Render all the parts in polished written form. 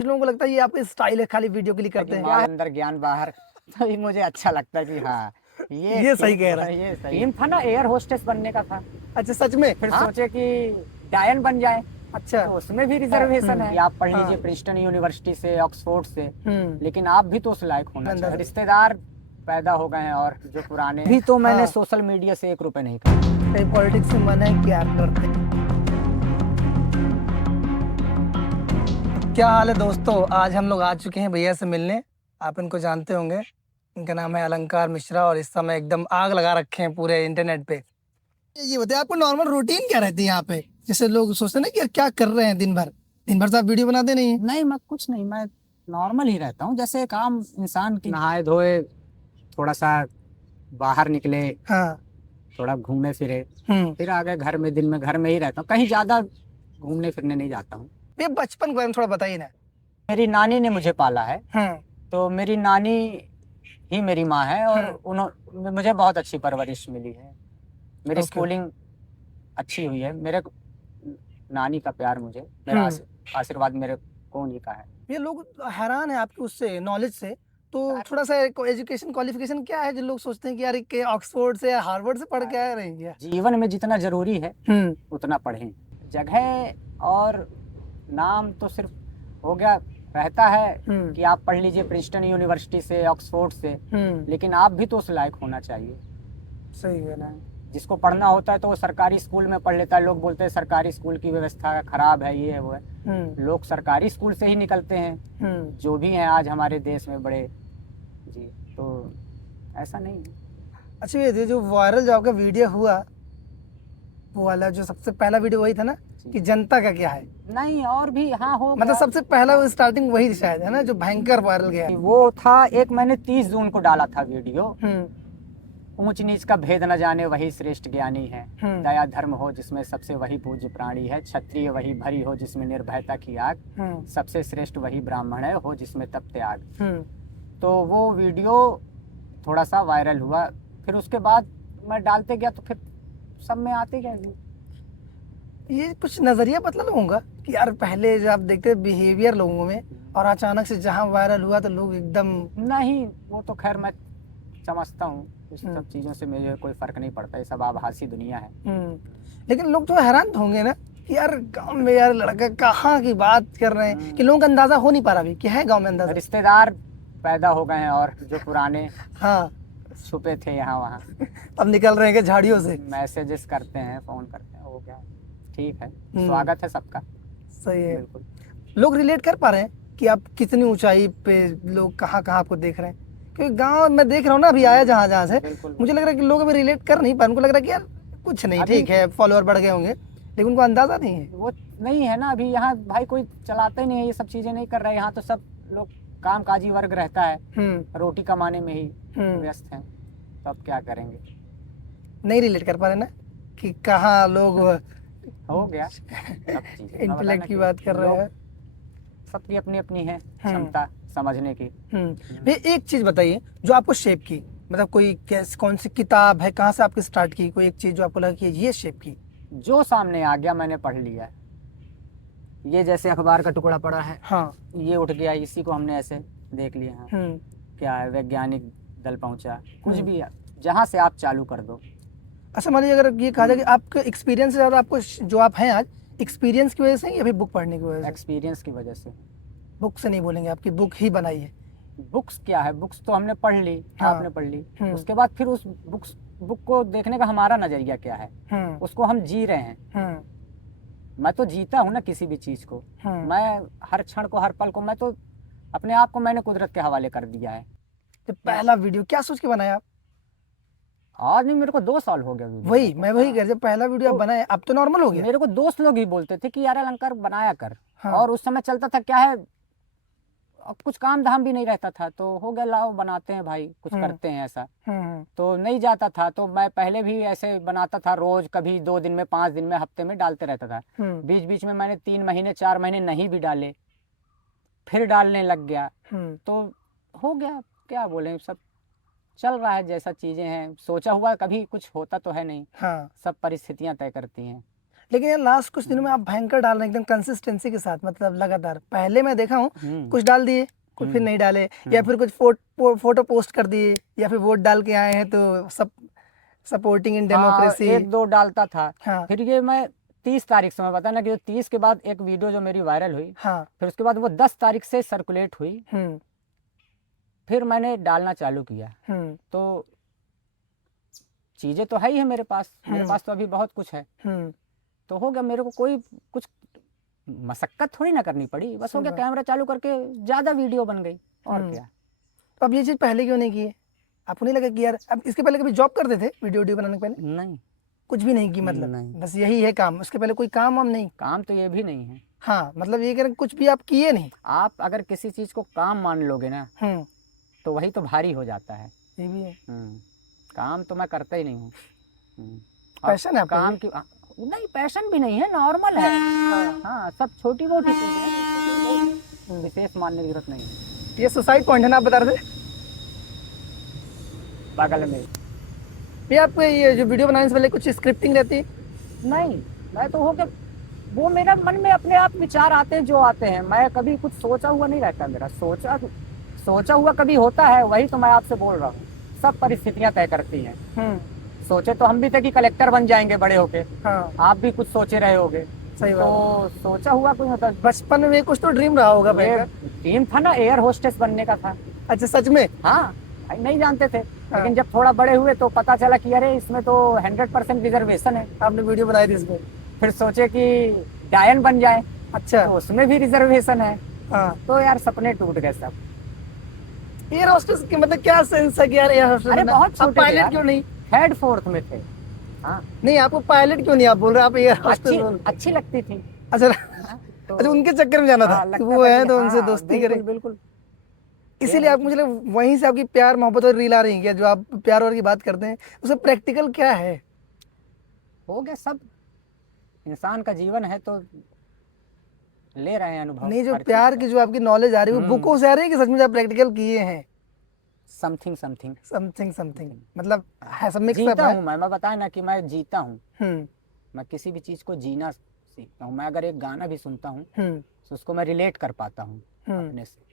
लोगों को लगता है ये आपका स्टाइल है, खाली वीडियो के लिए करते हैं। माल अंदर ज्ञान बाहर। तो ये मुझे अच्छा लगता है कि हाँ ये सही कह रहा है। ये सही था ना, एयर होस्टेस बनने का था। अच्छा, सच में? फिर हाँ? सोचे कि डायन बन जाए, अच्छा। तो उसमें भी रिजर्वेशन है कि आप पढ़ लीजिए हाँ। प्रिंसटन यूनिवर्सिटी से, ऑक्सफोर्ड से, हम्म। लेकिन आप भी तो उस लायक होना चाहिए। रिश्तेदार पैदा हो गए हैं और जो पुराने भी, तो मैंने हाँ। सोशल मीडिया से 1 रुपए नहीं कमाया। कहीं पॉलिटिक्स में मन है, क्या करते हैं? क्या हाल है दोस्तों? आज हम लोग आ चुके हैं भैया से मिलने। आप इनको जानते होंगे, इनका नाम है अलंकार मिश्रा और इस समय एकदम आग लगा रखे हैं पूरे इंटरनेट पे। ये बताइए, आपको नॉर्मल रूटीन क्या रहती है यहाँ पे? जैसे लोग सोचते हैं ना कि यार क्या कर रहे हैं दिन भर, दिन भर तो आप वीडियो बनाते नहीं हैं। नहीं, मैं कुछ नहीं, मैं नॉर्मल ही रहता हूँ जैसे एक आम इंसान की। नहाए धोए, थोड़ा सा बाहर निकले, हाँ। थोड़ा घूमे फिरे, हम्म। फिर आ गए घर में। दिन में घर में ही रहता हूँ, कहीं ज्यादा घूमने फिरने नहीं जाता हूँ। ये बचपन के बारे में थोड़ा बताइए ना। मेरी नानी ने मुझे पाला है, हम्म। तो मेरी नानी ही मेरी माँ है और उन्होंने मुझे बहुत अच्छी परवरिश मिली है। मेरी ओके। स्कूलिंग अच्छी हुई है। मेरे नानी का प्यार, मुझे मेरा आशीर्वाद मेरे को उन्हीं का है। ये लोग हैरान है आपके उससे नॉलेज से। तो थोड़ा सा एजुकेशन क्वालिफिकेशन क्या है जो लोग सोचते हैं कि यार कि ऑक्सफोर्ड से या हार्वर्ड से पढ़ के आए रहेंगे? जीवन में जितना जरूरी है उतना पढ़ें। जगह और नाम तो सिर्फ हो गया, रहता है कि आप पढ़ लीजिए प्रिंसटन यूनिवर्सिटी से, ऑक्सफोर्ड से, लेकिन आप भी तो उस लायक होना चाहिए। सही कहना है। जिसको पढ़ना होता है तो वो सरकारी स्कूल में पढ़ लेता है। लोग बोलते हैं सरकारी स्कूल की व्यवस्था खराब है, ये है वो है। लोग सरकारी स्कूल से ही निकलते हैं, जो भी हैं आज हमारे देश में बड़े जी। तो ऐसा नहीं है। अच्छा, ये जो वायरल जो आपका वीडियो हुआ, वो वाला जो सबसे पहला वीडियो वही था ना कि जनता का क्या है? नहीं, और भी हाँ हो मतलब गया। सबसे पहला वो स्टार्टिंग वही शायद है ना जो भयंकर वायरल गया। वो था एक, मैंने 30 जून को डाला था वीडियो। हम्म। ऊंच नीच का भेद न जाने वही श्रेष्ठ ज्ञानी है। दया धर्म हो जिसमें सबसे वही पूज्य प्राणी है। क्षत्रिय वही भरी हो जिसमें निर्भयता की आग। सबसे श्रेष्ठ वही ब्राह्मण है हो जिसमें तप त्याग। तो वो वीडियो थोड़ा सा वायरल हुआ। फिर उसके बाद मैं डालते गया तो फिर सब में आते गए। ये कुछ नजरिया बदला लोगों का कि यार पहले जब आप देखते बिहेवियर लोगों में, और अचानक से जहाँ वायरल हुआ तो लोग एकदम। नहीं, वो तो खैर मैं समझता हूँ, इस सब चीजों से मुझे कोई फर्क नहीं पड़ता। ये सब आभासी दुनिया है। लेकिन लोग तो हैरान होंगे ना कि यार गांव में यार लड़का कहाँ की बात कर रहे हैं, कि लोगों का अंदाजा हो नहीं पा रहा अभी कि है गांव में अंदाजा। रिश्तेदार पैदा हो गए हैं और जो पुराने हाँ छुपे थे यहाँ वहाँ अब निकल रहे हैं झाड़ियों से। मैसेजेस करते हैं, फोन करते हैं, हो गया। ठीक है, स्वागत है सबका। सही है। बिल्कुल। लोग रिलेट कर पा रहे हैं कि आप कितनी ऊंचाई पे, लोग कहाँ कहाँ आपको देख रहे हैं? क्योंकि गांव में देख रहा हूँ ना अभी आया जहाँ जहाँ से, मुझे लग रहा है कि लोग अभी रिलेट कर नहीं पा रहे। उनको लग रहा है कि यार कुछ नहीं, ठीक है फॉलोअर बढ़ गए होंगे, लेकिन उनको अंदाजा नहीं है। वो नहीं है ना, अभी यहाँ भाई कोई चलाता ही नहीं है, ये सब चीजें नहीं कर रहे। यहाँ तो सब लोग काम काजी वर्ग रहता है, रोटी कमाने में ही व्यस्त हैं। तो अब क्या करेंगे? नहीं रिलेट कर पा रहे ना कि कहाँ लोग हो गया सब चीजें। इंटेलेक्ट की बात कर रहे हैं। सबकी अपनी अपनी है क्षमता समझने की। भैया एक चीज बताइए जो आपको शेप की, मतलब कोई कौन सी किताब है, कहाँ से आपकी स्टार्ट की, कोई एक चीज जो आपको लगा कि ये शेप की? जो सामने आ गया मैंने पढ़ लिया। ये जैसे अखबार का टुकड़ा पड़ा है, हाँ, ये उठ गया, इसी को हमने ऐसे देख लिया। हाँ, क्या है, वैज्ञानिक दल पहुंचा, कुछ भी जहाँ से आप चालू कर दो। अच्छा मान लीजिए अगर ये कहा जाए कि आपके एक्सपीरियंस से ज्यादा आपको जो आप हैं आज, एक्सपीरियंस की वजह से या फिर बुक पढ़ने की वजह से? एक्सपीरियंस की वजह से। बुक से नहीं बोलेंगे, आपकी बुक ही बनाई है। बुक्स क्या है, बुक्स तो हमने पढ़ ली, हाँ। आपने पढ़ ली, उसके बाद फिर उस बुक को देखने का हमारा नजरिया क्या है, उसको हम जी रहे हैं। मैं तो जीता हूँ ना किसी भी चीज को। मैं हर क्षण को, हर पल को, मैं तो अपने आप को मैंने कुदरत के हवाले कर दिया है। तो पहला वीडियो क्या सोच के बनाया आप? आज नहीं, मेरे को 2 साल हो गया वही मैं वही कर, जब पहला वीडियो आप बनाए अब तो नॉर्मल हो गया। मेरे को दोस्त लोग ही बोलते थे कि यार अलंकार बनाया कर। हाँ। और उस समय चलता था क्या है, अब कुछ काम धाम भी नहीं रहता था, तो हो गया लाओ बनाते हैं भाई, कुछ करते हैं ऐसा। तो नहीं जाता था, तो मैं पहले भी ऐसे बनाता था रोज, कभी 2 दिन में, 5 दिन में, हफ्ते में डालते रहता था। बीच बीच में मैंने 3 महीने 4 महीने नहीं भी डाले, फिर डालने लग गया। तो हो गया, क्या बोले, सब चल रहा है जैसा चीजें हैं। सोचा हुआ कभी कुछ होता तो है नहीं। हाँ। सब परिस्थितियां तय करती हैं। लेकिन यार लास्ट कुछ दिनों में आप भयंकर डाल रहे हैं एकदम कंसिस्टेंसी के साथ, मतलब लगातार। पहले मैं देखा हूँ कुछ डाल दिए, कुछ फिर नहीं डाले, या फिर कुछ फोटो पोस्ट कर दिए, या फिर वोट डाल के आए हैं तो सब सपोर्टिंग इन हाँ डेमोक्रेसी। एक दो डालता था। हाँ फिर ये मैं 30 तारीख से, मैं बता ना कि 30 के बाद एक वीडियो जो मेरी वायरल हुई, हाँ। फिर उसके बाद वो 10 तारीख से सर्कुलेट हुई, हम्म फिर मैंने डालना चालू किया। हम्म तो चीज़ें तो है ही है मेरे पास, मेरे पास तो अभी बहुत कुछ है। हम्म तो हो गया, मेरे को कोई कुछ मशक्कत थोड़ी ना करनी पड़ी, बस हो सही गया, बात। कैमरा चालू करके ज़्यादा वीडियो बन गई और हम्म क्या। तो अब ये चीज़ पहले क्यों नहीं की है? आपको नहीं लगा कि यार, अब इसके पहले कभी जॉब करते थे वीडियो वीडियो बनाने के पहले? नहीं कुछ भी नहीं की मतलब? नहीं, बस यही है काम, उसके पहले कोई काम वाम नहीं? काम तो ये भी नहीं है। हाँ, मतलब ये कह रहे हैं, कुछ भी आप किए नहीं? आप अगर किसी चीज़ को काम मान लोगे ना, हम्म तो वही तो भारी हो जाता है। ये भी है। काम तो मैं करता ही नहीं हूँ। और पैशन है आपका काम ये? की नहीं, पैशन भी नहीं है, नॉर्मल है। हाँ। हाँ, सब छोटी मोटी चीज़ें हैं, हम्म। विशेष मानने की जरूरत नहीं है। ये सुसाइड पॉइंट है ना, आप बता रहे थे? बगल में ये आपको ये जो वीडियो बनाने से पहले कुछ स्क्रिप्टिंग रहती है? नहीं, मैं तो हो गया, वो मेरा मन में अपने आप विचार आते हैं जो आते हैं, मैं कभी कुछ सोचा हुआ नहीं रहता। मेरा सोचा हुआ कभी होता है, वही तो मैं आपसे बोल रहा हूँ। सब परिस्थितियां तय करती हैं। हम्म सोचे तो हम भी थे कि कलेक्टर बन जाएंगे बड़े होके, हाँ आप भी कुछ सोचे रहे होगे। सही बात है। तो सोचा हुआ कोई होता, बचपन में कुछ तो ड्रीम रहा होगा भाई ये का? ड्रीम था ना, एयर होस्टेस बनने का था। अच्छा सच में? हाँ भाई, नहीं जानते थे, हाँ। लेकिन जब थोड़ा बड़े हुए तो पता चला कि अरे इसमें तो 100% रिजर्वेशन है। आपने वीडियो बनाई थी इसमें? फिर सोचे कि डायन बन जाए, अच्छा। तो उसमें भी रिजर्वेशन है। हाँ। तो यार सपने टूट गए सब। एयर होस्टेस की मतलब क्या सेंस है कि यार एयर होस्टेस अरे बनना? बहुत आप छोटे थे पायलट यार, क्यों नहीं? थर्ड फोर्थ में थे। हाँ, नहीं, आपको पायलट क्यों नहीं आप बोल रहे, आप एयर होस्टेस अच्छी बोल? अच्छी लगती थी। अच्छा। हाँ, अच्छा, तो उनके चक्कर में जाना था हाँ कि लगता वो था है कि तो उनसे हाँ दोस्ती बिल्कुल करें। बिल्कुल। इसीलिए आप, मुझे लगा वहीं से आपकी प्यार मोहब्बत और रील आ रही है क्या, जो आप प्यार और की बात करते हैं उसे प्रैक्टिकल क्या है? हो गया सब, इंसान का जीवन है तो ले रहे हैं अनुभव नहीं, जो हर चीज प्यार का। की जो आपकी नॉलेज आ रही है वो बुकों से आ रही है कि सच में जो आप प्रैक्टिकल किए हैं? Something something. समथिंग समथिंग मतलब है, सब मिक्स अप जीता है। हूँ मैं बताया ना कि मैं जीता हूँ। हम्म मैं किसी भी चीज को जीना सीखता हूँ। मैं अगर एक गाना भी सुनता हूँ हम्म तो उसको मैं रिलेट कर पाता हूँ हम्म अपने से।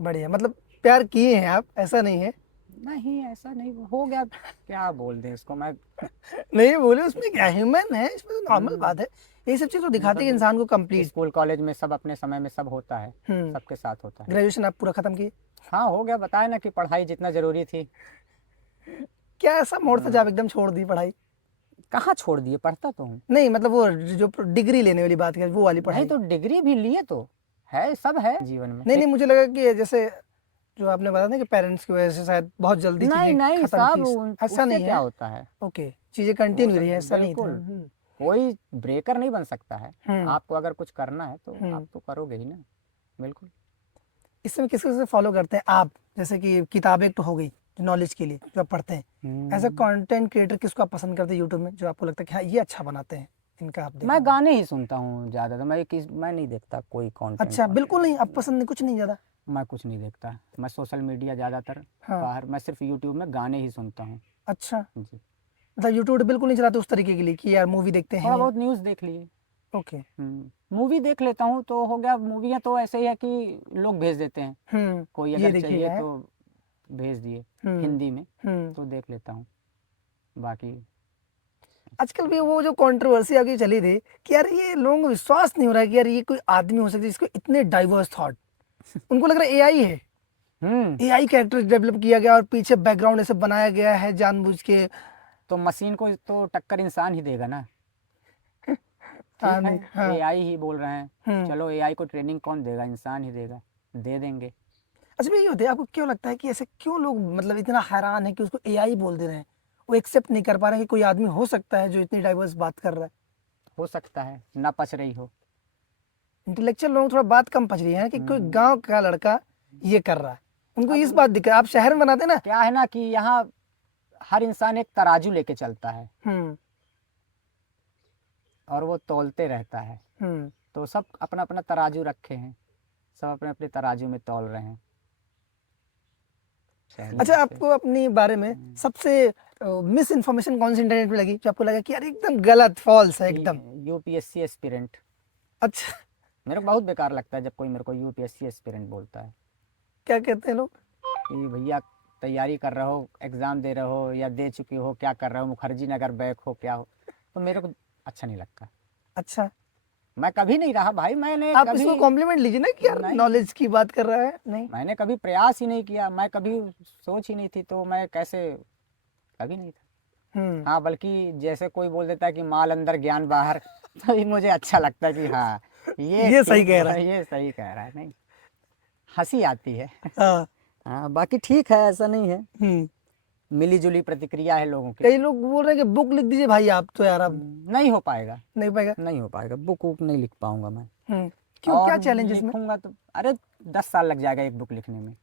बढ़िया, मतलब प्यार किए हैं आप, ऐसा नहीं है? नहीं ऐसा नहीं हो गया, क्या बोल दें इसको मैं। नहीं बोले उसमें क्या, ह्यूमन है, इसमें तो नॉर्मल बात है। ये सब चीज तो दिखाती है कि इंसान को कंप्लीट। स्कूल कॉलेज में सब अपने समय में सब होता है, हम्म सबके साथ होता है। ग्रेजुएशन आप पूरा खत्म किए? हाँ हो गया, बताया ना कि पढ़ाई जितना जरूरी थी। क्या ऐसा मोड़ था जब आप एकदम छोड़ दी पढ़ाई? कहाँ छोड़ दिए, पढ़ता तो हूँ। नहीं मतलब वो जो डिग्री लेने वाली बात है, वो वाली नहीं पढ़ाई। तो डिग्री भी लिए तो है, सब है जीवन में। नहीं नहीं, मुझे लगा कि जैसे जो आपने बताया ना कि पेरेंट्स की वजह से शायद बहुत जल्दी नहीं चीजें नहीं, खत्म सब की। ऐसा उससे नहीं क्या है? होता है। ओके, चीजें वो कंटिन्यू रही सब है, ऐसा नहीं था। बिल्कुल, कोई ब्रेकर नहीं बन सकता है। हम्म आपको अगर कुछ करना है तो आप हम्म तो करोगे ही ना। बिल्कुल। इस समय किस किस से फॉलो करते हैं आप? जैसे कि किताबें एक तो हो गई जो नॉलेज के लिए जो आप पढ़ते हैं, ऐसे कंटेंट क्रिएटर किसको आप पसंद करते हैं यूट्यूब में, जो आपको लगता है कि हाँ ये अच्छा बनाते हैं, इनका आप देखो? मैं गाने ही सुनता हूँ ज़्यादा, तो मैं नहीं देखता कोई कंटेंट। अच्छा, बिल्कुल नहीं, आप पसंद नहीं, कुछ नहीं ज़्यादा? मैं कुछ नहीं देखता, मैं सोशल मीडिया ज़्यादातर हाँ। बाहर, मैं सिर्फ यूट्यूब में गाने ही सुनता हूँ। अच्छा, जी, मतलब यूट्यूब बिल्कुल नहीं चलाते उस तरीके के लिए कि यार मूवी देखते थोड़ा हैं? बहुत न्यूज़ देख लिए। ओके। मूवी देख लेता हूँ तो हो गया। मूवियाँ तो ऐसे ही है कि लोग भेज देते हैं, कोई ये अगर चाहिए देखिएगा है। तो भेज दिए हम्म हिंदी में, हम्म तो देख लेता हूँ। बाकी आजकल भी वो जो कंट्रोवर्सी आगे चली थी कि यार ये लोगों को विश्वास नहीं हो रहा है कि यार ये कोई आदमी हो सकता है जिसको इतने डाइवर्स थॉट, उनको लग रहा है एआई है, हम्म एआई कैरेक्टर डेवलप किया गया और पीछे बैकग्राउंड ऐसे बनाया गया है जानबूझ के। तो मशीन को तो टक्कर इंसान ही देगा ना। हाँ ठीक है, नहीं हाँ। एआई ही बोल रहे हैं, हम्म चलो एआई को ट्रेनिंग कौन देगा, इंसान ही देगा, दे देंगे। अच्छा भैया, ये होता है, आपको क्यों लगता है कि ऐसे क्यों लोग मतलब इतना हैरान है कि उसको एआई बोल दे रहे हैं? वो एक्सेप्ट नहीं कर पा रहे हैं कि कोई आदमी हो सकता है जो इतनी डाइवर्स बात कर रहा है? हो सकता है ना पच रही हो। इंटेलेक्चुअल लोग थोड़ा बात कम पच रही है कि कोई हम्म, गांव का लड़का ये कर रहा है, उनको इस अब बात दिक्कत। आप शहर में बनाते ना। क्या है ना कि यहाँ हर इंसान एक तराजू लेके चलता है हम्म और वो तौलते रहता है। हम्म तो सब अपना अपना तराजू रखे हैं, सब अपने अपने तराजू में तौल रहे हैं। चलिए, अच्छा, आपको अपनी बारे में सबसे मिस इन्फॉर्मेशन कौन सी इंटरनेट पे लगी जो आपको लगा कि यार एकदम गलत, फॉल्स है एकदम? यूपीएससी एस्पिरेंट अच्छा, मेरे को बहुत बेकार लगता है जब कोई मेरे को यूपीएससी एस्पिरेंट बोलता है क्या कहते हैं लोग? कि भैया तैयारी कर रहे हो, एग्ज़ाम दे रहे हो या दे चुके हो, क्या कर रहे हो, मुखर्जी नगर बैक हो, क्या हो, तो मेरे को अच्छा नहीं लगता। अच्छा, मैं कभी नहीं रहा भाई, मैंने आप कभी इसको कॉम्प्लीमेंट लीजिए ना कि यार नहीं, नॉलेज की बात कर रहा है। नहीं। मैंने कभी प्रयास ही नहीं किया, मैं कभी सोच ही नहीं थी, तो मैं कैसे, कभी नहीं था। हाँ, बल्कि जैसे कोई बोल देता है कि माल अंदर ज्ञान बाहर तो ये मुझे अच्छा लगता है कि हाँ ये ये सही ठीक कह रहा है। ये सही कह रहा है, नहीं हंसी आती है। हाँ। हाँ, बाकी ठीक है, ऐसा नहीं है, हम्म। मिली जुली प्रतिक्रिया है लोगों की। कई लोग बोल रहे हैं कि बुक लिख दीजिए भाई, आप तो यार अब नहीं हो पाएगा, नहीं पाएगा। नहीं हो पाएगा, बुक वुक नहीं लिख पाऊंगा मैं। क्यों, क्या और चैलेंज इसमें? लिखूंगा तो अरे 10 साल लग जाएगा एक बुक लिखने में।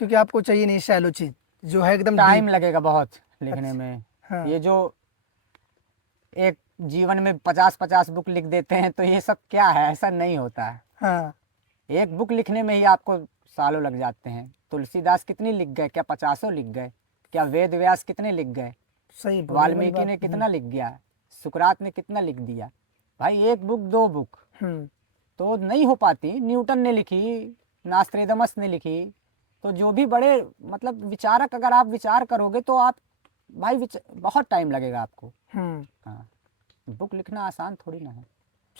क्योंकि आपको चाहिए नहीं शैलो चीज जो है एकदम टाइम डीप। लगेगा बहुत लिखने अच्छा। में। हाँ। ये जो एक जीवन में 50-50 बुक लिख देते हैं, तो ये सब क्या है, ऐसा नहीं होता है। हाँ। एक बुक लिखने में ही आपको सालों लग जाते हैं। तुलसीदास कितनी लिख गए, क्या 50 लिख गए? क्या वेद व्यास कितने लिख गए? सही बोले, ये वाली वाल्मीकि बात। ने कितना लिख गया? सुकरात ने कितना लिख दिया? भाई एक बुक, दो बुक हम्म। तो नहीं हो पाती। न्यूटन ने लिखी, नास्त्रेदमस ने लिखी, तो जो भी बड़े मतलब विचारक, अगर आप विचार करोगे तो आप भाई बहुत टाइम लगेगा आपको। हम्म। हाँ, बुक लिखना आसान थोड़ी ना है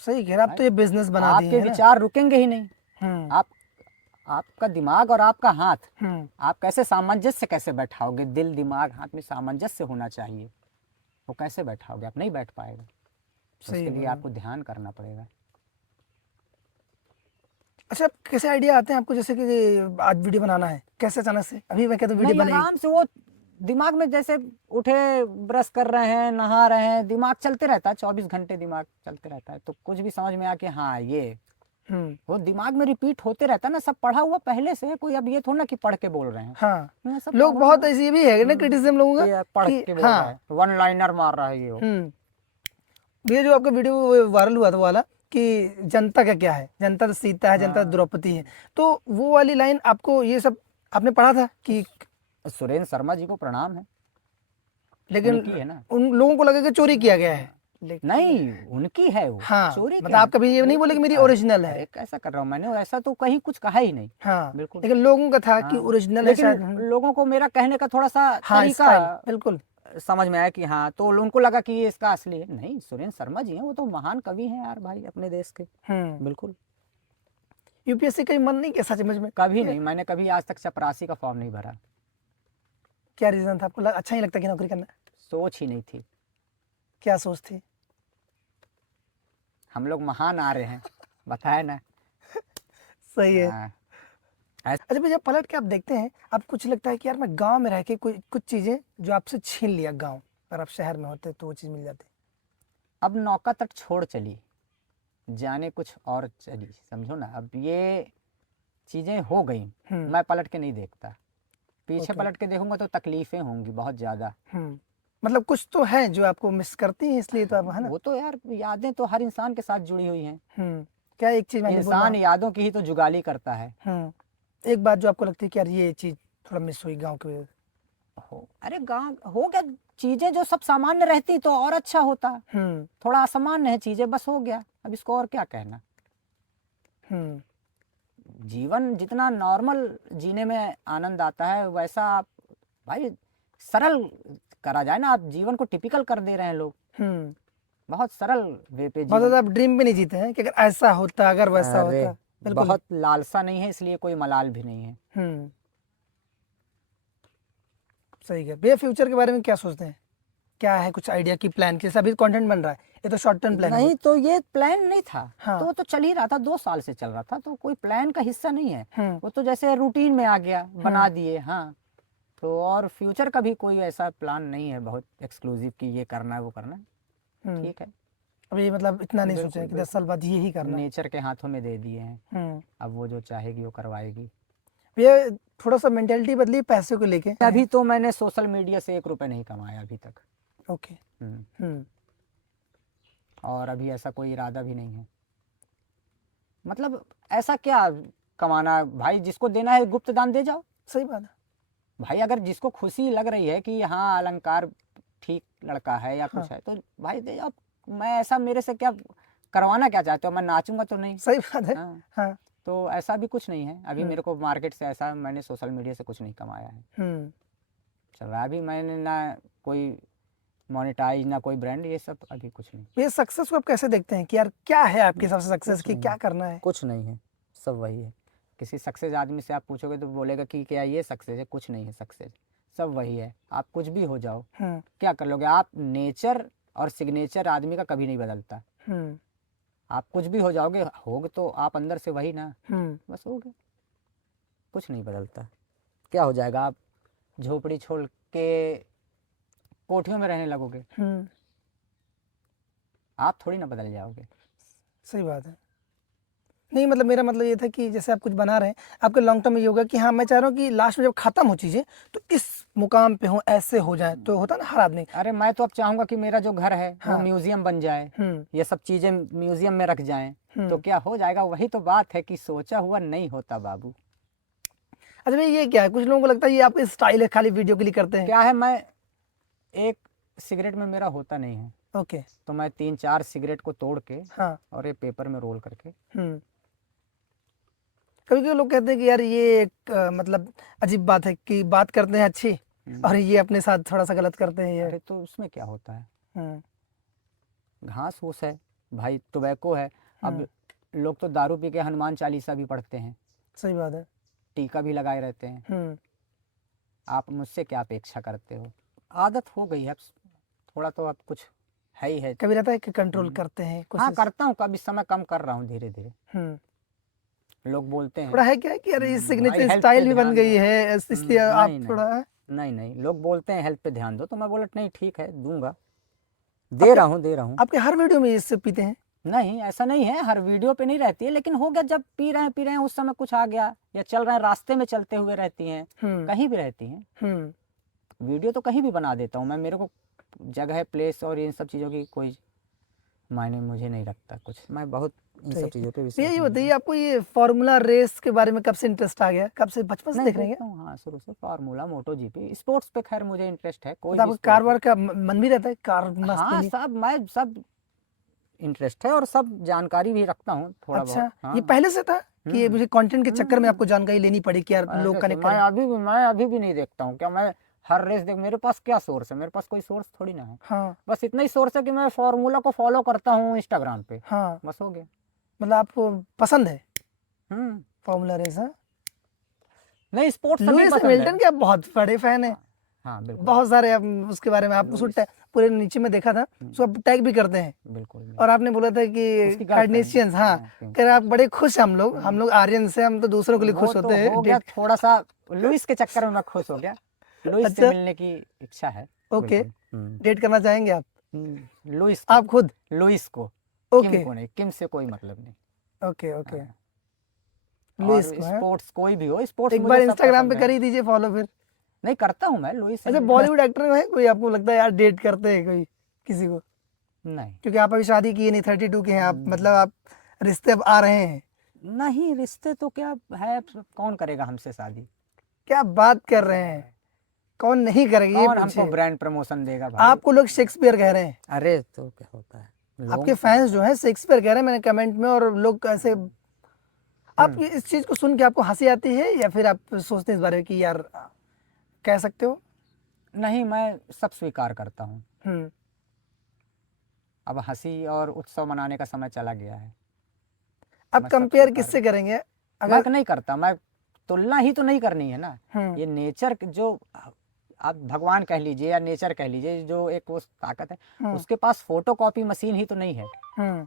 सही कह रहे, आप भाई। तो ये बिजनेस बना दिए आपके है ना। विचार रुकेंगे ही नहीं। हम्म। आप आपका दिमाग और आपका हाथ, हम्म। आप कैसे सामंजस्य कैसे बैठाओगे? दिल दिमाग हाथ में सामंजस्य होना चाहिए। वो कैसे बैठाओगे? आप नहीं बैठ पाएगा। सही उसके लिए बोला। आपको ध्यान करना पड़ेगा। अच्छा, कैसे आइडिया आते हैं आपको, जैसे कि आज वीडियो बनाना है, कैसे अचानक से अभी मैं कहता हूँ वीडियो नहीं, बनेगी? आराम से वो दिमाग में जैसे उठे, ब्रश कर रहे हैं, नहा रहे हैं, दिमाग चलते रहता है, 24 घंटे दिमाग चलते रहता है। तो कुछ भी समझ में आ कि हाँ ये, हम्म। वो दिमाग में रिपीट होते रहता है ना, सब पढ़ा हुआ पहले से है। कोई अब ये थोड़ा ना कि पढ़ के बोल रहे हैं, हाँ। ये सब लोग पढ़ा बहुत हुआ। ऐसी भी है ना क्रिटिसिज्म लोगों का कि ये पढ़ कि के बोल रहा हाँ। है, वन लाइनर मार रहा है ये वो। ये जो आपका वीडियो वायरल हुआ था वो वाला कि जनता का क्या है, जनता तो सीता है, जनता तो हाँ, द्रौपदी है, तो वो वाली लाइन आपको ये सब आपने पढ़ा था कि? सुरेंद्र शर्मा जी को प्रणाम है, लेकिन उनकी है ना। उन लोगों को लगा कि चोरी किया गया है, हाँ, लेकिन नहीं उनकी है वो, हाँ, चोरी मतलब क्या है? आप कभी ये नहीं बोले बिल्कुल, कि मेरी अरे ओरिजिनल है। अरे कैसा कर रहा हूँ मैंने, ऐसा तो कहीं कुछ कहा ही नहीं। हाँ, बिल्कुल। लेकिन लोगों का था कि हाँ, ओरिजिनल है लेकिन शायद। लोगों को मेरा कहने का थोड़ा सा हाँ, तरीका स्टाइल बिल्कुल। समझ में आया कि हाँ, तो उनको लगा कि ये इसका असली है। नहीं, सुरेंद्र शर्मा जी हैं, वो तो महान कवि हैं यार भाई, अपने देश के। बिल्कुल। यूपीएससी का मन नहीं किया सच में? कभी नहीं, मैंने कभी आज तक चपरासी का फॉर्म नहीं भरा। क्या रीजन था आपको, अच्छा नहीं लगता कि नौकरी करना? सोच ही नहीं थी। क्या सोच थी? हम लोग महान आ रहे हैं, बताया ना। सही है। हाँ, अच्छा भैया, पलट के आप देखते हैं, आप कुछ लगता है कि यार मैं गांव में रह के कोई कुछ चीजें जो आपसे छीन लिया गांव, अगर आप शहर में होते तो वो चीज मिल जाती? अब नौका तट छोड़ चली, जाने कुछ और चली, समझो ना। अब ये चीज़ें हो गई, मैं पलट के नहीं देखता। पीछे पलट के देखूंगा तो तकलीफें होंगी बहुत ज़्यादा। मतलब कुछ तो है जो आपको मिस करती है, इसलिए तो आप, है ना? वो तो यार, यादें तो हर इंसान के साथ जुड़ी हुई हैं। क्या एक चीज मैंने बोला, इंसान यादों की ही तो जुगाली करता है। एक बात जो आपको लगती है कि यार ये चीज थोड़ा मिस हुई गांव की वजह हो, अरे गांव हो गया, चीजें जो सब सामान्य रहती तो और अच्छा होता। से? थोड़ा असामान्य है चीजें, बस हो गया, अब इसको और क्या कहना। जीवन जितना नॉर्मल जीने में आनंद आता है, वैसा आप भाई सरल करा जाए ना। आप जीवन को टिपिकल कर दे रहे हैं लोग, बहुत सरल वे पे बहुत जीवन। ज्यादा आप ड्रीम भी नहीं जीते हैं कि अगर ऐसा होता, अगर वैसा अरे होता? बिल्कुल बहुत लालसा नहीं है, इसलिए कोई मलाल भी नहीं है। सही है भैया। फ्यूचर के बारे में क्या सोचते हैं? क्या है कुछ आइडिया की प्लान की? जैसे अभी कंटेंट बन रहा है, ये तो शॉर्ट टर्म प्लान है। नहीं, तो ये प्लान नहीं था। हाँ। तो वो तो चल ही रहा था, 2 साल से चल रहा था, तो कोई प्लान का हिस्सा नहीं है। वो तो जैसे रूटीन में आ गया, बना दिए। हाँ, तो और फ्यूचर का भी कोई ऐसा प्लान नहीं है बहुत एक्सक्लूसिव कि ये करना है वो करना है। ठीक है, अभी मतलब इतना नहीं सोचा है कि बिल्कुल, 10 साल बाद ये ही करना है। नेचर के हाथों में दे दिए हैं, अब वो जो चाहेगी वो करवाएगी। भैया थोड़ा सा मेंटेलिटी बदली पैसे को लेके। अभी तो मैंने सोशल मीडिया से 1 रुपए नहीं कमाया अभी तक। ओके। और अभी ऐसा कोई इरादा भी नहीं है। मतलब ऐसा क्या कमाना भाई, जिसको देना है गुप्त दान दे जाओ। सही बात है। भाई अगर जिसको खुशी लग रही है कि हाँ अलंकार ठीक लड़का है या हाँ। कुछ है तो भाई दे अब मैं ऐसा मेरे से क्या करवाना क्या चाहते हो, मैं नाचूंगा तो नहीं। सही बात है। हाँ, हाँ। तो ऐसा भी कुछ नहीं है अभी हम्म। मेरे को मार्केट से, ऐसा मैंने सोशल मीडिया से कुछ नहीं कमाया है। हम्म। चल रहा है अभी, मैंने ना कोई मोनेटाइज ना कोई ब्रांड, ये सब अभी कुछ नहीं। ये सक्सेस को आप कैसे देखते हैं कि यार क्या है आपके हिसाब से सक्सेस कुछ की, नहीं क्या है, करना है? कुछ नहीं है, सब वही है। किसी सक्सेस आदमी से आप पूछोगे तो बोलेगा कि क्या ये सक्सेस है, कुछ नहीं है सक्सेस, सब वही है। आप कुछ भी हो जाओ, हम्म। क्या कर लोगे आप, नेचर और सिग्नेचर आदमी का कभी नहीं बदलता। हम्म। आप कुछ भी हो जाओगे, होगे तो आप अंदर से वही ना, हम्म। बस हो गए, कुछ नहीं बदलता। क्या हो जाएगा, आप झोपड़ी छोड़ के कोठियों में रहने लगोगे, हम्म। आप थोड़ी ना बदल जाओगे। सही बात है। नहीं मतलब मेरा मतलब ये था कि जैसे आप कुछ बना रहे हैं, आपके लॉन्ग टर्म में ये होगा कि हाँ मैं चाह रहा हूँ कि लास्ट में जब खत्म हो चीज़ें तो इस मुकाम पे हो, ऐसे हो जाए, तो होता ना हर आदमी। अरे मैं तो अब चाहूंगा कि मेरा जो घर है वो हाँ। म्यूजियम बन जाए, हम्म। ये सब चीजें म्यूजियम में रख जाएं, तो हम्म। क्या हो जाएगा। वही तो बात है कि सोचा हुआ नहीं होता बाबू। अच्छा भाई ये क्या है, कुछ लोगों को लगता है ये आपका स्टाइल है, खाली वीडियो के लिए करते हैं। क्या है, मैं एक सिगरेट में मेरा होता नहीं है, ओके। तो मैं 3-4 सिगरेट को तोड़ के हाँ। और ये पेपर में रोल करके। हम्म। कभी कभी लोग कहते हैं कि यार ये एक मतलब अजीब बात है कि बात करते हैं अच्छी और ये अपने साथ थोड़ा सा गलत करते हैं ये। अरे तो उसमें क्या होता है, हम्म। घास फूस है भाई, टोबैको है। हम्म। अब लोग तो दारू पी के हनुमान चालीसा भी पढ़ते हैं, सही बात है। टीका भी लगाए रहते हैं। हम्म। आप मुझसे क्या अपेक्षा करते हो, आदत हो गई है अब, थोड़ा तो अब कुछ है ही है। कभी रहता है कि कंट्रोल हम्म। करते हैं हाँ कोशिश। करता हूँ, कब इस समय कम कर रहा हूँ धीरे धीरे। हम्म। लोग बोलते हैं थोड़ा है क्या है कि यार ये भाई सिग्नेचर हेल्थ पे स्टाइल भी बन ध्यान दो। गई है इसलिए आप नहीं नहीं, थोड़ा। नहीं नहीं, लोग बोलते हैं हेल्थ पे ध्यान दो, तो मैं बोला नहीं ठीक है दूंगा, आपके दे रहा हूँ। आपके हर वीडियो में इससे पीते हैं? नहीं ऐसा नहीं है, हर वीडियो पे नहीं रहती है, लेकिन हो गया जब पी रहे हैं उस समय कुछ आ गया, या चल रहे हैं रास्ते में चलते हुए रहती हैं, हम्म। कहीं भी रहती हैं। हम्म। वीडियो तो कहीं भी बना देता हूँ मैं, मेरे को जगह प्लेस और इन सब चीज़ों की कोई मायने मुझे नहीं रखता कुछ, मैं बहुत इन सब सही। चीज़ों पे तो विश्वास ये नहीं बताइए करता। आपको ये फार्मूला रेस के बारे में कब से इंटरेस्ट आ गया, कब से, बचपन से नहीं देख रहे हैं देखता क्या? हूँ, हाँ शुरू से फार्मूला मोटो जीपी स्पोर्ट्स पे खैर मुझे इंटरेस्ट है, कोई मतलब भी आपको कार स्पोर्ट हो। वार का मन भी रहता है, कार मस्त हाँ लेनी? सब, मैं सब इंटरेस्ट है और सब जानकारी भी रखता हूँ थोड़ा बहुत। अच्छा, ये हाँ। पहले से था कि ये मुझे कंटेंट के चक्कर में आपको हम्म। जानकारी लेनी पड़ी कि यार लोग पहले से कनेक्ट करें? मैं अभी भी नहीं देखता हूँ, क्या मैं हर रेस देख, मेरे पास क्या सोर्स है, मेरे पास कोई सोर्स थोड़ी ना है। हाँ। बस इतना ही सोर्स है कि मैं फार्मूला को फॉलो करता हूँ इंस्टाग्राम पे, हाँ। बस हो गया। मतलब आपको पसंद है हम्म। Formula race? हाँ। नहीं स्पोर्ट्स सभी लुइस पसंद है। हैमिल्टन के आप बहुत बड़े फैन हैं। हाँ हाँ बिल्कुल। बहुत सारे आप उसके बारे में आप उसको लुइस, पूरे नीचे में देखा था, उसको आप टैग भी करते हैं। बिल्कुल और बिल्कुल। आपने बोला था कि उसकी गर्लफ्रेंड, कार्डेशियंस, हाँ, हाँ, कह रहे आप बड़े खुश हैं, हम लोग आर्यन से, हम तो दूसरों के लिए वो खुश तो होते हैं हो गया डेट। थोड़ा सा, लुइस के चक्कर में मैं खुश हो गया, लुइस से अच्छा। मिलने की इच्छा है। ओके। बिल्कुल। डेट करना चाहेंगे आप? लुइस को, आप खुद? लुइस को, किम ओके। को नहीं, किम से कोई मतलब नहीं। ओके। ओके। हाँ। और लुइस को है? स्पोर्ट्स कोई भी हो, स्पोर्ट्स एक मुझे बार सब इंस्टाग्राम पे पसंद है। कर ही दीजिए फॉलो फिर। नहीं करता हूँ मैं, लुइस अच्छा, हैमिल्टन। बॉलीवुड एक्टर में है कोई आपको लगता है यार डेट करते हैं कोई किसी को? नहीं क्योंकि आप अभी शादी किए नहीं, 32 के हैं आप, मतलब आप रिश्ते अब आ रहे हैं। नहीं, रिश्ते तो क्या है, कौन करेगा हमसे शादी, क्या बात कर रहे हैं? कौन नहीं करेगा ये कौन हमको पूछिए। ब्रांड प्रमोशन देगा भाई। आपको लोग शेक्सपियर कह रहे हैं, अरे तो क्या होता है, आपके लोगों को फैंस होता जो है। हैं शेक्सपियर कह रहे हैं मैंने कमेंट में, और लोग ऐसे। आप इस चीज को सुन के आपको हंसी आती है या फिर आप सोचते हैं इस बारे में कि यार कह सकते हो? नहीं मैं सब स्वीकार करता हूँ, हम्म। अब हंसी और उत्सव मनाने का समय चला गया है, आप मैं सब कंपेयर स्वीकार किससे करेंगे मैं अगर? नहीं करता, मैं तुलना ही तो नहीं करनी है ना। हम्म। ये नेचर जो आप भगवान कह लीजिए या नेचर कह लीजिए, जो एक वो ताकत है, हम्म। उसके पास फोटो कॉपी मशीन ही तो नहीं है। हम्म।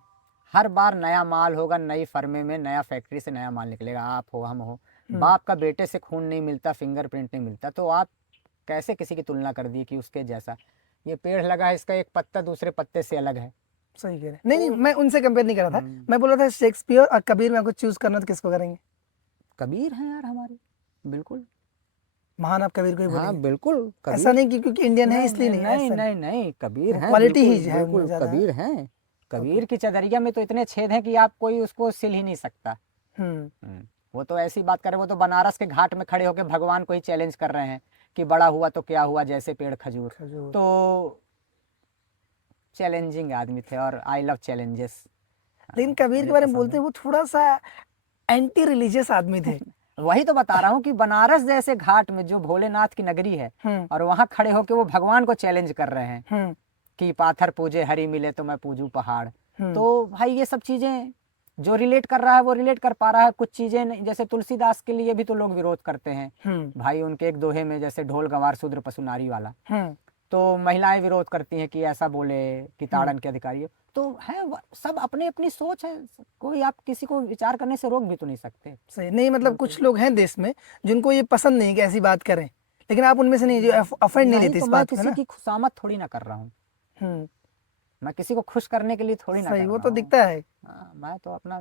हर बार नया माल होगा, नई फर्मे में नया फैक्ट्री से नया माल निकलेगा, आप हो हम हो, हम्म। बाप का बेटे से खून नहीं मिलता, फिंगरप्रिंट नहीं मिलता, तो आप कैसे किसी की तुलना कर दी कि उसके जैसा। ये पेड़ लगा है, इसका एक पत्ता दूसरे पत्ते से अलग है। सही कह रहे हैं। नहीं नहीं, मैं उनसे कंपेयर नहीं कर रहा था, हम्म। मैं बोल रहा था शेक्सपियर और कबीर में आपको चूज करना तो किसको करेंगे? कबीर हैं यार हमारे, बिल्कुल। महान आप कबीर को ही हाँ बोलेंगे? बिल्कुल ऐसा कबीर। नहीं कि क्योंकि इंडियन है नहीं इसलिए, नहीं नहीं नहीं ऐसा नहीं, नहीं नहीं, कबीर वो हैं क्वालिटी बिल्कुल ही है उनमें बिल्कुल, ज्यादा है। कबीर हैं। ओके। कबीर की चदरिया में तो इतने छेद हैं कि आप कोई उसको सिल ही नहीं सकता। हम्म। वो तो ऐसी बात कर रहे, वो तो बनारस के घाट में खड़े होकर भगवान को ही चैलेंज कर रहे हैं कि बड़ा हुआ तो क्या हुआ जैसे पेड़ खजूर। खजूर। तो चैलेंजिंग आदमी थे और आई लव चैलेंजेस। लेकिन कबीर के बारे में बोलते हैं वो थोड़ा सा एंटी रिलीजियस आदमी थे। वही तो बता रहा हूँ कि बनारस जैसे घाट में जो भोलेनाथ की नगरी है और वहां खड़े होके वो भगवान को चैलेंज कर रहे हैं कि पाथर पूजे हरि मिले तो मैं पूजू पहाड़। तो भाई ये सब चीजें जो रिलेट कर रहा है वो रिलेट कर पा रहा है, कुछ चीजें नहीं। जैसे तुलसीदास के लिए भी तो लोग विरोध करते हैं भाई, उनके एक दोहे में जैसे ढोल गंवार शूद्र पशु नारी वाला, तो महिलाएं विरोध करती हैं कि ऐसा बोले कि ताड़न के अधिकारी हो। तो है सब अपनी अपनी सोच है, कोई आप किसी को विचार करने से रोक भी तो नहीं सकते। सही नहीं, मतलब कुछ लोग हैं देश में जिनको ये पसंद नहीं कि ऐसी बात करें, लेकिन आप उनमें से नहीं जो ऑफेंड नहीं लेते इस तो मैं बात को, किसी ना। की खुशामद थोड़ी ना कर रहा हूँ, मैं किसी को खुश करने के लिए थोड़ी ना कर सही, वो रहा तो हूँ। दिखता है। हाँ, मैं तो अपना।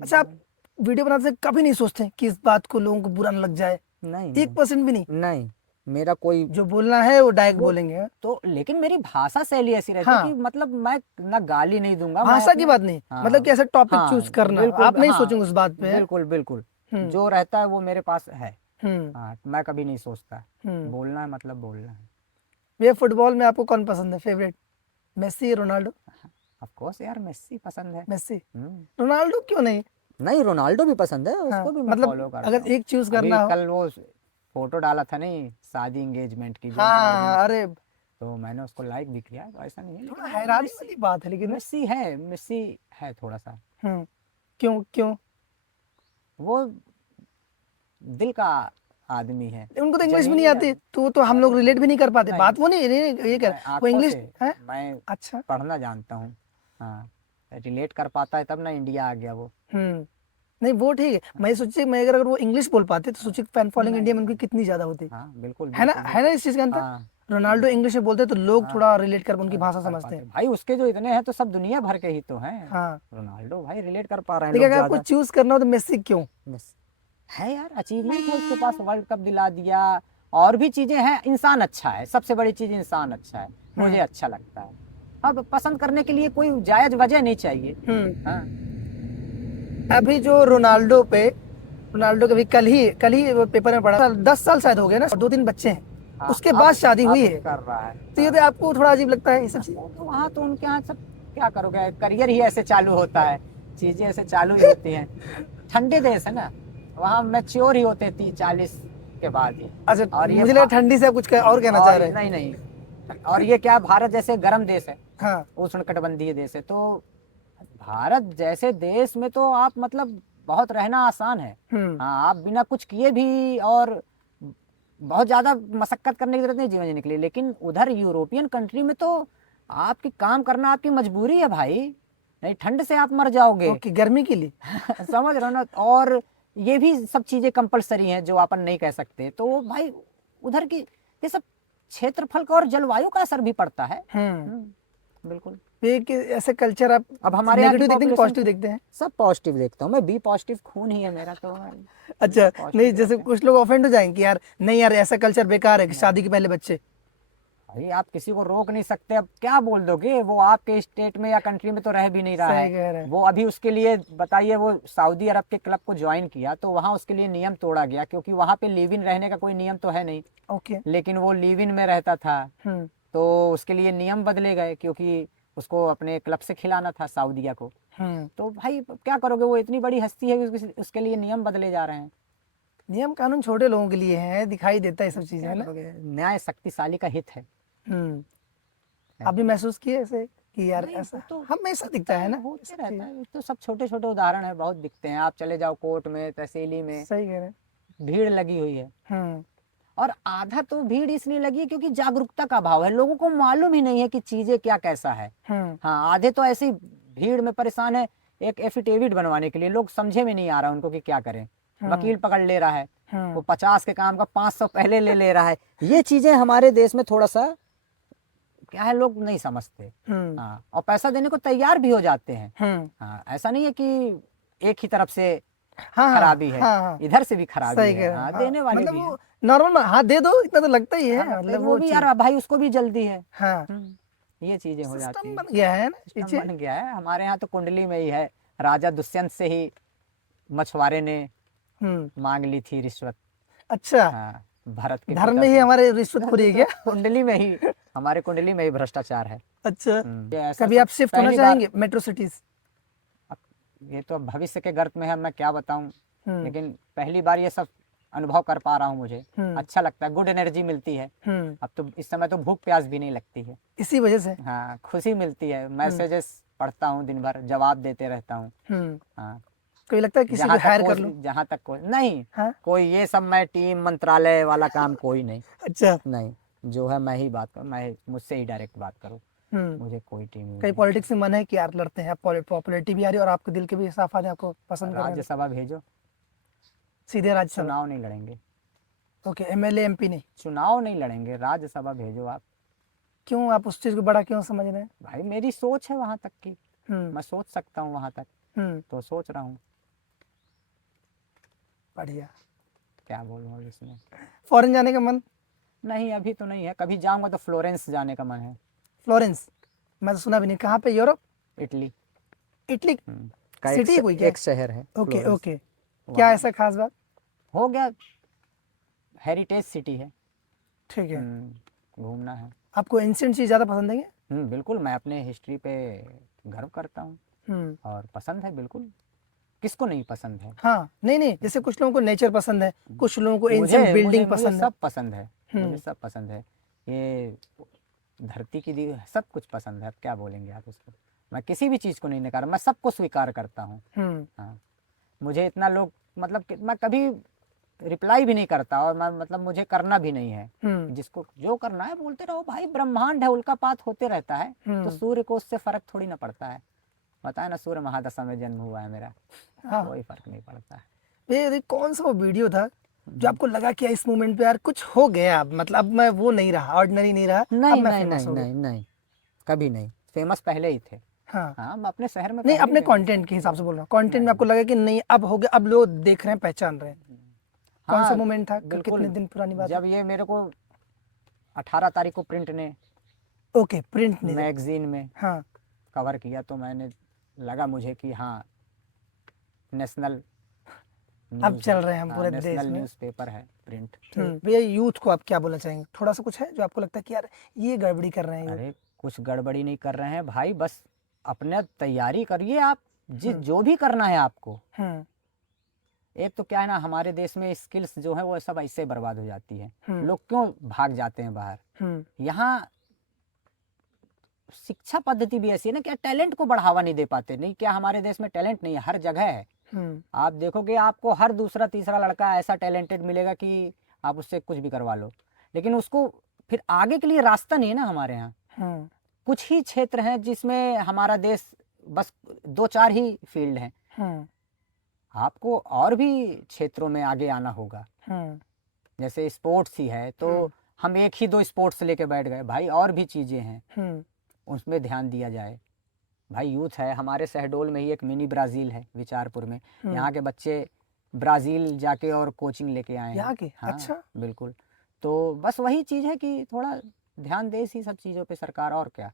अच्छा, आप वीडियो बनाते समय कभी नहीं सोचते कि इस बात को लोगों को बुरा न लग जाए? नहीं 1% भी नहीं? नहीं, मेरा कोई जो बोलना है वो डायरेक्ट वो बोलेंगे। तो लेकिन मेरी भाषा शैली ऐसी रहती है हाँ। कि मतलब मैं ना गाली नहीं दूंगा, मैं भाषा की अपने। बात नहीं, हाँ, मतलब कि ऐसा टॉपिक हाँ, चूज करना, बिल्कुल, आप नहीं हाँ, सोचेंगे उस बात पे। बिल्कुल बिल्कुल, हम्म जो रहता है वो मेरे पास है। हम्म हाँ, मैं कभी नहीं सोचता, हम्म बोलना है मतलब बोलना है। ये फुटबॉल में आपको कौन पसंद है, favourite? Messi, Ronaldo? Of course यार, मेसी पसंद है। मेसी। हम्म, रोनाल्डो क्यों नहीं? नहीं, रोनाल्डो भी पसंद है, हाँ, उसको भी मैं मतलब फॉलो करता अगर हूँ। एक चूज अभी करना हो। कल वो फोटो डाला था नहीं, शादी एंगेजमेंट की जो हाँ, जन्मदिन, अरे तो मैंने उसको लाइक भी किया, तो ऐसा नहीं है, थोड़ा लेकिन हैरानी वाली बात है, लेकिन। मेसी है थोड़ा सा। क्यों क्यों? वो दिल का आदमी है, उनको तो इंग्लिश भी नहीं जेन्युइनली आती, आदमी। तो हम अरे लोग रिलेट भी नहीं कर पाते, नहीं, बात वो नहीं, नहीं ये कर, मैं वो आंखों इंग्लिश से है। मैं अच्छा। पढ़ना जानता हूँ। हाँ, रिलेट कर पाता है तब ना इंडिया आ गया वो। नहीं वो ठीक है, मैं सोचिए, मैं अगर वो इंग्लिश बोल पाते तो सोचिए फैन फॉलोइंग नहीं इंडिया में उनकी नहीं, कितनी ज्यादा होती। हाँ बिल्कुल है ना, बिल्कुल है ना बिल्कुल। इस चीज का अंतर। हाँ रोनाल्डो इंग्लिश में बोलते तो लोग हाँ, थोड़ा रिलेट कर उनकी भाषा कर समझते पाते हैं। भाई, उसके जो इतने हैं तो सब दुनिया भर के ही तो हैं। हाँ, रोनाल्डो भाई रिलेट कर पा रहे हैं लेकिन लोग अगर आपको ज्यादा। चूज करना हो तो मेसी क्यों? बस है यार, अचीवमेंट है उसके पास, वर्ल्ड कप दिला दिया, और भी चीजें हैं, इंसान अच्छा है, सबसे बड़ी चीज इंसान अच्छा है, मुझे अच्छा लगता है। अब पसंद करने के लिए कोई जायज वजह नहीं चाहिए। हाँ, अभी जो रोनाल्डो के भी कल ही वो पेपर में पढ़ा, 10 साल शायद हो गए ना, और 2-3 बच्चे हैं, हाँ, उसके बाद शादी अब हुई है। कर रहा है। तो ये तो आपको थोड़ा अजीब लगता है ये सब चीज? तो वहाँ तो उनके यहाँ सब क्या करोगे, करियर ही ऐसे चालू होता है, चीजें ऐसे चालू ही होती हैं। ठंडे देश है ना, वहाँ मैच्योर ही होते 30-40 के बाद ही। अच्छा, और ये मुझे लगा ठंडी से आप कुछ और कहना चाह और रहे हैं। नहीं नहीं, और ये क्या, भारत जैसे गर्म देश है, हाँ। उष्णकटिबंधीय देश है, तो भारत जैसे देश में तो आप मतलब बहुत रहना आसान है। हाँ, आप बिना कुछ किए भी और बहुत ज्यादा मशक्कत करने की जरूरत नहीं जीवन जीने के लिए, लेकिन उधर यूरोपियन कंट्री में तो आपकी काम करना आपकी मजबूरी है भाई, नहीं ठंड से आप मर जाओगे। ओके, गर्मी के लिए। समझ रहे हो ना, और ये भी सब चीजें कंपलसरी हैं जो अपन नहीं कह सकते, तो भाई उधर की ये सब क्षेत्रफल का और जलवायु का असर भी पड़ता है। बिल्कुल। ये कि ऐसे कल्चर आप अब हमारे यहाँ की नेगेटिव देखते हैं कि population पॉजिटिव देखते हैं? सब पॉजिटिव देखता हूँ मैं, बी पॉजिटिव खून ही है मेरा, तो अच्छा, positive नहीं जैसे रहते हैं। कुछ लोग ऑफेंड हो जाएंगे कि यार नहीं यार, ऐसा कल्चर बेकार है कि शादी के पहले बच्चे। भाई आप किसी को रोक नहीं सकते, अब क्या बोल दोगे, वो आपके स्टेट में या कंट्री में तो रह भी नहीं रहा सही कह रहे है। हैं। वो अभी उसके लिए बताइए, वो सऊदी अरब के क्लब को ज्वाइन किया तो वहाँ उसके लिए नियम तोड़ा गया, क्योंकि वहाँ पे लिव इन रहने का कोई नियम तो है नहीं, ओके। लेकिन वो लिव इन में रहता था, तो उसके लिए नियम बदले गए, क्योंकि उसको अपने क्लब से खिलाना था सऊदीया को। तो भाई क्या करोगे, वो इतनी बड़ी हस्ती है कि उसके लिए नियम बदले जा रहे हैं। नियम कानून छोटे लोगों के लिए है, दिखाई देता है सब चीजें, है ना। न्याय शक्तिशाली का हित है। अभी महसूस किए ऐसे कि यार नहीं, ऐसा वो तो हमेशा दिखता है ना, होते सब रहता चीजें। है, तो सब छोटे छोटे उदाहरण है, बहुत दिखते हैं, आप चले जाओ कोर्ट में, तहसीली में सही कह रहे हैं। भीड़ लगी हुई है। और आधा तो भीड़ इसलिए लगी है क्योंकि जागरूकता का अभाव है, लोगों को मालूम ही नहीं है कि चीजें क्या कैसा है। हाँ, आधे तो ऐसी भीड़ में परेशान है, एक एफिडेविट बनवाने के लिए, लोग समझे में नहीं आ रहा उनको कि क्या करें, वकील पकड़ ले रहा है, वो 50 के काम का 500 पहले ले रहा है। ये चीजें हमारे देश में थोड़ा सा क्या है, लोग नहीं समझते। हाँ, और पैसा देने को तैयार भी हो जाते हैं। हाँ, ऐसा नहीं है कि एक ही तरफ से खराबी है, इधर से भी खराबी सही है। कह रहे हैं। हाँ, देने वाले मतलब भी हैं। वो नॉर्मल, हाँ दे दो इतना तो लगता ही है, हाँ, मतलब वो भी यार भाई, उसको भी जल्दी है। ये चीजें हो जाती सिस्टम है, बन गया है ना सिस्टम पीछे। बन गया है। हमारे यहाँ तो कुंडली में ही है, राजा दुष्यंत से ही मछुआरे ने मांग ली थी रिश्वत। अच्छा। हाँ, भरत के धर्म पिता में ही से। हमारे रिश्वतखोरी है क्या? कुंडली में ही, हमारे कुंडली में ही भ्रष्टाचार है। अच्छा, ये ऐसा कभी सब आप शिफ्ट होना पहली बार- चाहेंगे मेट्रो सिटीज? ये तो भविष्य के गर्त में है, मैं क्या बताऊं। हम्म, लेकिन पहली बार ये सब अनुभव कर पा रहा हूँ, मुझे हम्म, अच्छा लगता है, गुड एनर्जी मिलती है। अब तो इस समय तो भूख प्यास भी नहीं लगती है। इसी वजह से। हाँ, खुशी मिलती है, मैसेजेस पढ़ता हूँ दिन भर, जवाब देते रहता हूँ। हाँ, कोई लगता है किसी को हायर कर लो? जहाँ तक कोई नहीं, हाँ, कोई ये सब मैं टीम मंत्रालय वाला काम कोई नहीं। अच्छा। नहीं, जो है मैं ही बात करूँ, मैं मुझसे ही डायरेक्ट बात करूँ, हम्म, मुझे कोई टीम कई नहीं। पॉलिटिक्स में मन है कि यार लड़ते हैं, पॉपुलैरिटी भी आ रही है और आपके दिल के भी साफ आ रहे हैं, आपको पसंद कर रहे हैं, राज्यसभा भेजो, सीधे राज्यसभा। चुनाव नहीं लड़ेंगे, ओके, एमएलए एमपी नहीं? चुनाव नहीं लड़ेंगे, राज्यसभा भेजो आप। क्यों, आप उस चीज को बड़ा क्यों समझ रहे हैं? भाई मेरी सोच है वहाँ तक की, हम्म, मैं सोच सकता हूँ वहाँ तक, तो सोच रहा हूँ। बढ़िया। क्या बोलूँ अब इसमें। फॉरेन जाने का मन? नहीं, अभी तो नहीं है, कभी जाऊँगा तो फ्लोरेंस जाने का मन है। फ्लोरेंस? मैं तो सुना भी नहीं, कहाँ पे? यूरोप? इटली। इटली? का सिटी है कोई क्या? एक शहर है ओके फ्लोरेंस। ओके, क्या ऐसा खास बात? हो गया, हेरिटेज सिटी है। ठीक है। घूमना है। आपको एंशिएंट चीज ज्यादा पसंद है क्या? बिल्कुल, मैं अपने हिस्ट्री पे गर्व करता हूँ और पसंद है बिल्कुल, किसको नहीं पसंद है। हाँ, नहीं नहीं, जैसे कुछ लोगों को नेचर पसंद है, कुछ लोगों को मुझे एंशिएंट मुझे बिल्डिंग मुझे पसंद है। सब पसंद है, मुझे सब पसंद है। ये धरती की दी सब कुछ पसंद है, अब क्या बोलेंगे आप उसको। मैं किसी भी चीज़ को नहीं नकार, मैं सबको स्वीकार करता हूँ। हाँ, मुझे इतना लोग मतलब कि मैं कभी रिप्लाई भी नहीं करता, और मैं मतलब मुझे करना भी नहीं है। जिसको जो करना है बोलते रहो भाई, ब्रह्मांड है, उल्कापात होते रहता है, तो सूर्य को उससे फर्क थोड़ी ना पड़ता है। बताए ना, सूर्य महादशा में जन्म हुआ है मेरा, हाँ। कोई फर्क नहीं पड़ता है। ये कौन सा वो वीडियो था जो आपको लगा कि इस मोमेंट पे यार कुछ हो गया, अब मतलब अब मैं वो नहीं रहा, ऑर्डिनरी नहीं रहा, अब नहीं मैं नहीं फेमस नहीं हो गया? नहीं नहीं, कभी नहीं, फेमस पहले ही थे। हाँ, हाँ, मैं अपने शहर में नहीं, पहले ही अपने famous कंटेंट था। के हिसाब से बोल रहा हूँ, कंटेंट में नहीं। आपको लगा कि नहीं अब हो गया, अब लोग देख रहे हैं, पहचान रहे हैं? कौन सा हाँ मोमेंट था, बिल्कुल, कितने दिन पुरानी बात है? जब ये मेरे को 18 तारीख को प्रिंट ने ओके, प्रिंट नहीं? मैगजीन में हाँ, कवर किया, तो मैंने लगा मुझे कि हाँ, नेशनल अब न्यूज़ चल है। रहे हैं हम हाँ, पूरे देश नेशनल में। न्यूज़पेपर है प्रिंट। भैया, यूथ को आप क्या बोलना चाहेंगे? थोड़ा सा कुछ है जो आपको लगता है कि यार ये गड़बड़ी कर रहे हैं यूथ? अरे कुछ गड़बड़ी नहीं कर रहे हैं भाई, बस अपने तैयारी करिए आप, जो भी करना है आपको। एक तो क्या है ना, हमारे देश में स्किल्स जो है वो सब ऐसे बर्बाद हो जाती है, लोग क्यों भाग जाते हैं बाहर। यहाँ शिक्षा पद्धति भी ऐसी है ना, क्या टैलेंट को बढ़ावा नहीं दे पाते। नहीं, क्या हमारे देश में टैलेंट नहीं है? हर जगह है। आप देखोगे, आपको हर दूसरा तीसरा लड़का ऐसा टैलेंटेड मिलेगा कि आप उससे कुछ भी करवा लो, लेकिन उसको फिर आगे के लिए रास्ता नहीं है ना हमारे यहाँ। कुछ ही क्षेत्र हैं जिसमें हमारा देश, बस 2-4 ही फील्ड हैं। आपको और भी क्षेत्रों में आगे आना होगा। जैसे स्पोर्ट्स ही है, तो हम एक ही 2 स्पोर्ट्स लेके बैठ गए भाई, और भी चीज़ें हैं, उसमें ध्यान दिया जाए। भाई यूथ है, हमारे शहडोल में ही एक मिनी ब्राज़ील है, विचारपुर में। यहाँ के बच्चे ब्राज़ील जाके और कोचिंग लेके आए हैं यहाँ के? हाँ, अच्छा। बिल्कुल। तो बस वही चीज़ है कि थोड़ा ध्यान दे इसी सब चीज़ों पे सरकार, और क्या।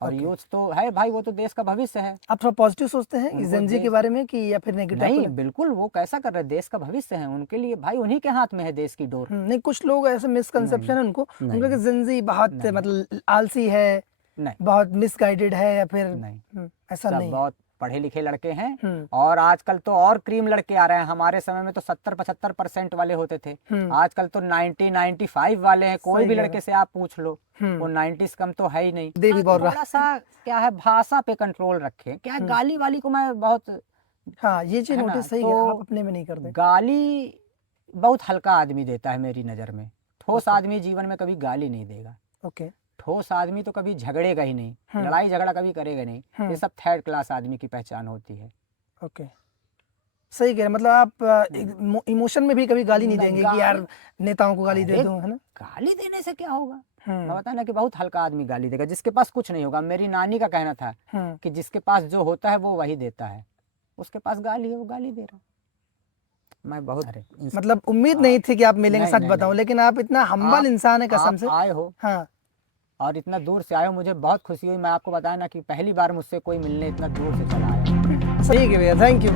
और यूथ तो है भाई, वो तो देश का भविष्य है। आप थोड़ा पॉजिटिव सोचते हैं उनको जेन जी के बारे में, कि या फिर नेगेटिव? नहीं, बिल्कुल, वो कैसा कर रहे हैं, देश का भविष्य है उनके लिए भाई, उन्हीं के हाथ में है देश की डोर। नहीं, कुछ लोग ऐसे मिसकंसेप्शन है उनको, उनका कि जेन जी बहुत मतलब आलसी है, नहीं, बहुत मिसगाइडेड है, या फिर नहीं, ऐसा सब नहीं है? बहुत पढ़े लिखे लड़के हैं, और आजकल तो और क्रीम लड़के आ रहे हैं। हमारे समय में तो 70-75% वाले होते थे, आजकल तो 90-95 वाले हैं। कोई भी लड़के से आप पूछ लो, वो 90 से कम तो है ही नहीं। देवी बौर्रा। थोड़ा सा क्या है, भाषा पे कंट्रोल रखें। क्या है, गाली वाली को मैं बहुत, हाँ, ये चीज है ना, नोटिस सही है, तो आप अपने में नहीं करते। गाली बहुत हल्का आदमी देता है मेरी नज़र में। ठोस आदमी जीवन में कभी गाली नहीं देगा। ओके, ठोस आदमी तो कभी झगड़ेगा ही नहीं, लड़ाई झगड़ा कभी करेगा नहीं। ये सब थर्ड क्लास आदमी की पहचान होती है। ओके, सही कह रहे हैं। मतलब आप इमोशन में भी कभी गाली नहीं देंगे कि यार नेताओं को गाली दे दूं, है ना? गाली देने से क्या होगा? मैं बता ना कि बहुत हल्का आदमी गाली देगा, जिसके पास कुछ नहीं होगा। मेरी नानी का कहना था कि जिसके पास जो होता है वो वही देता है। उसके पास गाली है, वो गाली दे रहा। मैं बहुत मतलब उम्मीद नहीं थी कि आप मिलेंगे, सच बताऊं, लेकिन आप इतना हम्बल इंसान है कसम से। आए हो हाँ, और इतना दूर से आए हो, मुझे बहुत खुशी हुई। मैं आपको बताया ना कि पहली बार मुझसे कोई मिलने इतना दूर से चला आया। सही है भैया, थैंक यू।